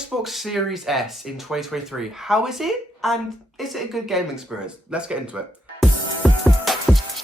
Xbox Series S in 2023, how is it? And is it a good gaming experience? Let's get into it.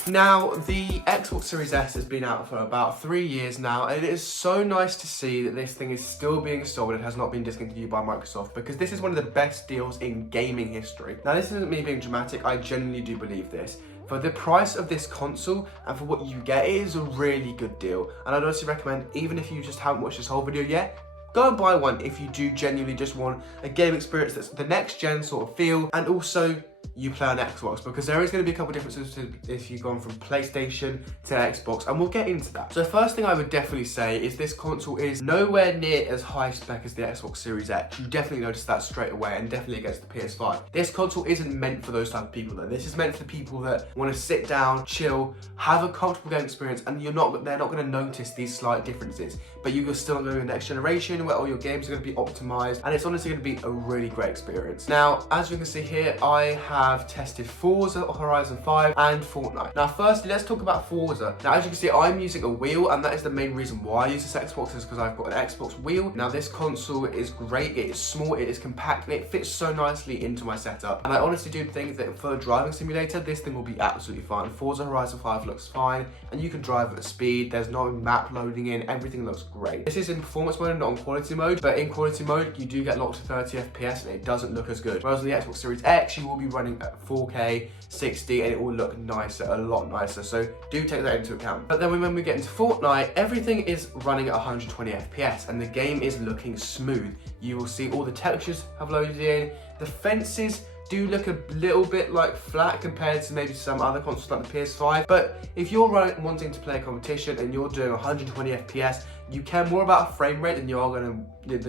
Now, the Xbox Series S has been out for about 3 years now, and it is so nice to see that this thing is still being sold and has not been discontinued by Microsoft, because this is one of the best deals in gaming history. Now, this isn't me being dramatic, I genuinely do believe this. For the price of this console and for what you get, it is a really good deal. And I'd honestly recommend, even if you just haven't watched this whole video yet, go and buy one if you do genuinely just want a game experience that's the next gen sort of feel, and also you play on Xbox, because there is going to be a couple of differences to if you've gone from PlayStation to Xbox, and we'll get into that. So first thing I would definitely say is this console is nowhere near as high spec as the Xbox Series X. You definitely notice that straight away, and definitely against the PS5. This console isn't meant for those type of people though. This is meant for the people that want to sit down, chill, have a comfortable game experience, and they're not going to notice these slight differences. But you're still going to the next generation where all your games are going to be optimized, and it's honestly going to be a really great experience. Now, as you can see here, I have tested Forza Horizon 5 and Fortnite. Now, firstly, let's talk about Forza. Now, as you can see, I'm using a wheel, and that is the main reason why I use this Xbox, is because I've got an Xbox wheel. Now, this console is great. It is small, it is compact, and it fits so nicely into my setup. And I honestly do think that for a driving simulator, this thing will be absolutely fine. Forza Horizon 5 looks fine, and you can drive at speed. There's no map loading in. Everything looks great. This is in performance mode and not on quality mode, but in quality mode, you do get locked to 30 FPS, and it doesn't look as good. Whereas on the Xbox Series X, you will be running at 4K, 60, and it will look nicer, a lot nicer. So do take that into account. But then when we get into Fortnite, everything is running at 120 FPS, and the game is looking smooth. You will see all the textures have loaded in. The fences do look a little bit like flat compared to maybe some other consoles like the PS5. But if you're wanting to play a competition and you're doing 120 FPS, you care more about frame rate than you're going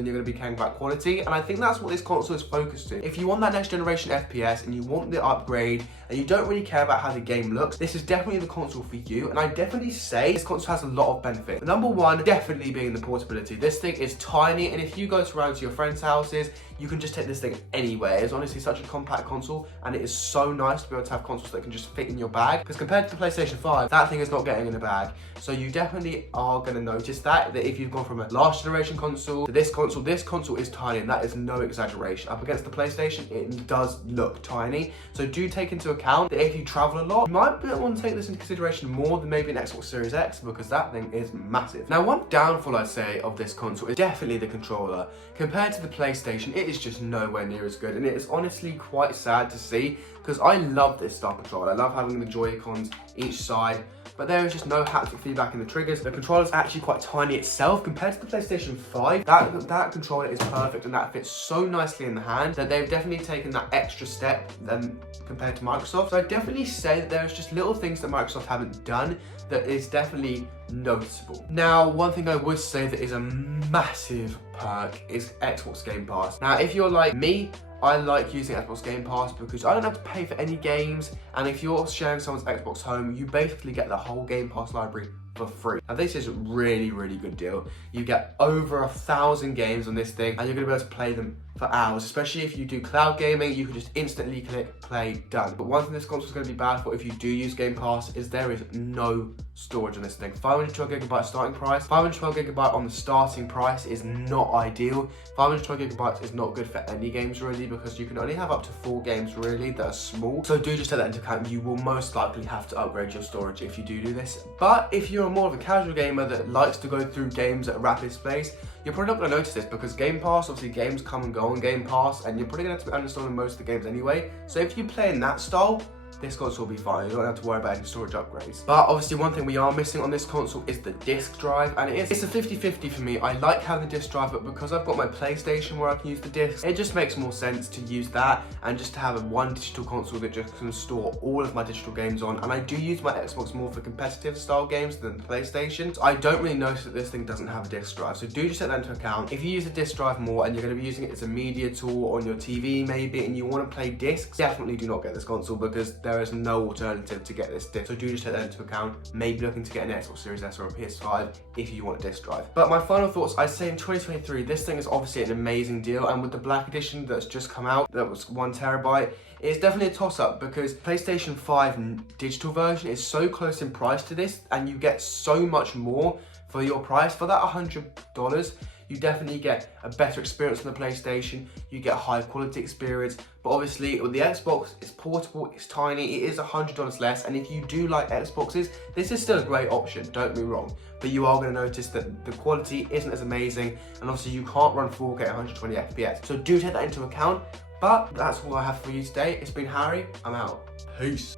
to be caring about quality, and I think that's what this console is focused on. If you want that next generation FPS and you want the upgrade and you don't really care about how the game looks, this is definitely the console for you. And I definitely say this console has a lot of benefits. Number one, definitely being the portability. This thing is tiny, and if you go around to your friends' houses, you can just take this thing anywhere. It's honestly such a compact console, and it is so nice to be able to have consoles that can just fit in your bag, because compared to the PlayStation 5, that thing is not getting in a bag. So you definitely are going to notice that if you've gone from a last generation console to this console is tiny, and that is no exaggeration. Up against the PlayStation, it does look tiny. So do take into account that if you travel a lot, you might want to take this into consideration more than maybe an Xbox Series X, because that thing is massive. Now, one downfall I'd say of this console is definitely the controller. Compared to the PlayStation, it is just nowhere near as good, and it is honestly quite sad to see, because I love this style controller. I love having the Joy-Cons each side, but there is just no haptic feedback in the triggers. The controller is actually quite tiny itself compared to the PlayStation 5. That controller is perfect, and that fits so nicely in the hand that they've definitely taken that extra step than compared to Microsoft. So I definitely say that there's just little things that Microsoft haven't done that is definitely noticeable. Now, one thing I would say that is a massive perk is Xbox Game Pass. Now, if you're like me, I like using Xbox Game Pass because I don't have to pay for any games, and if you're sharing someone's Xbox home, you basically get the whole Game Pass library for free. Now, this is a really, really good deal. You get over 1,000 games on this thing, and you're gonna be able to play them for hours, especially if you do cloud gaming. You can just instantly click play, done. But one thing this console is going to be bad for if you do use Game Pass is there is no storage on this thing. 512GB starting price, 512GB on the starting price is not ideal. 512GB is not good for any games really, because you can only have up to 4 games really that are small. So do just take that into account. You will most likely have to upgrade your storage if you do this. But if you're more of a casual gamer that likes to go through games at a rapid pace, you're probably not going to notice this, because Game Pass, obviously games come and go on Game Pass, and you're probably going to have to be uninstalling most of the games anyway. So if you play in that style, this console will be fine. You don't have to worry about any storage upgrades. But obviously one thing we are missing on this console is the disc drive, and it's a 50-50 for me. I like having the disc drive, but because I've got my PlayStation where I can use the discs, it just makes more sense to use that and just to have one digital console that just can store all of my digital games on. And I do use my Xbox more for competitive style games than the PlayStation, so I don't really notice that this thing doesn't have a disc drive. So do just take that into account. If you use the disc drive more and you're going to be using it as a media tool on your TV maybe, and you want to play discs, definitely do not get this console, because there is no alternative to get this disc. So do just take that into account. Maybe looking to get an Xbox Series S or a PS5 if you want a disc drive. But my final thoughts, I'd say in 2023, this thing is obviously an amazing deal, and with the Black Edition that's just come out, that was 1TB, it's definitely a toss-up, because PlayStation 5 digital version is so close in price to this, and you get so much more for your price. For that $100, you definitely get a better experience on the PlayStation, you get a high quality experience, but obviously with the Xbox, it's portable, it's tiny, it is $100 less, and if you do like Xboxes, this is still a great option, don't be wrong, but you are going to notice that the quality isn't as amazing, and obviously you can't run 4K at 120 FPS, so do take that into account. But that's all I have for you today. It's been Harry, I'm out. Peace.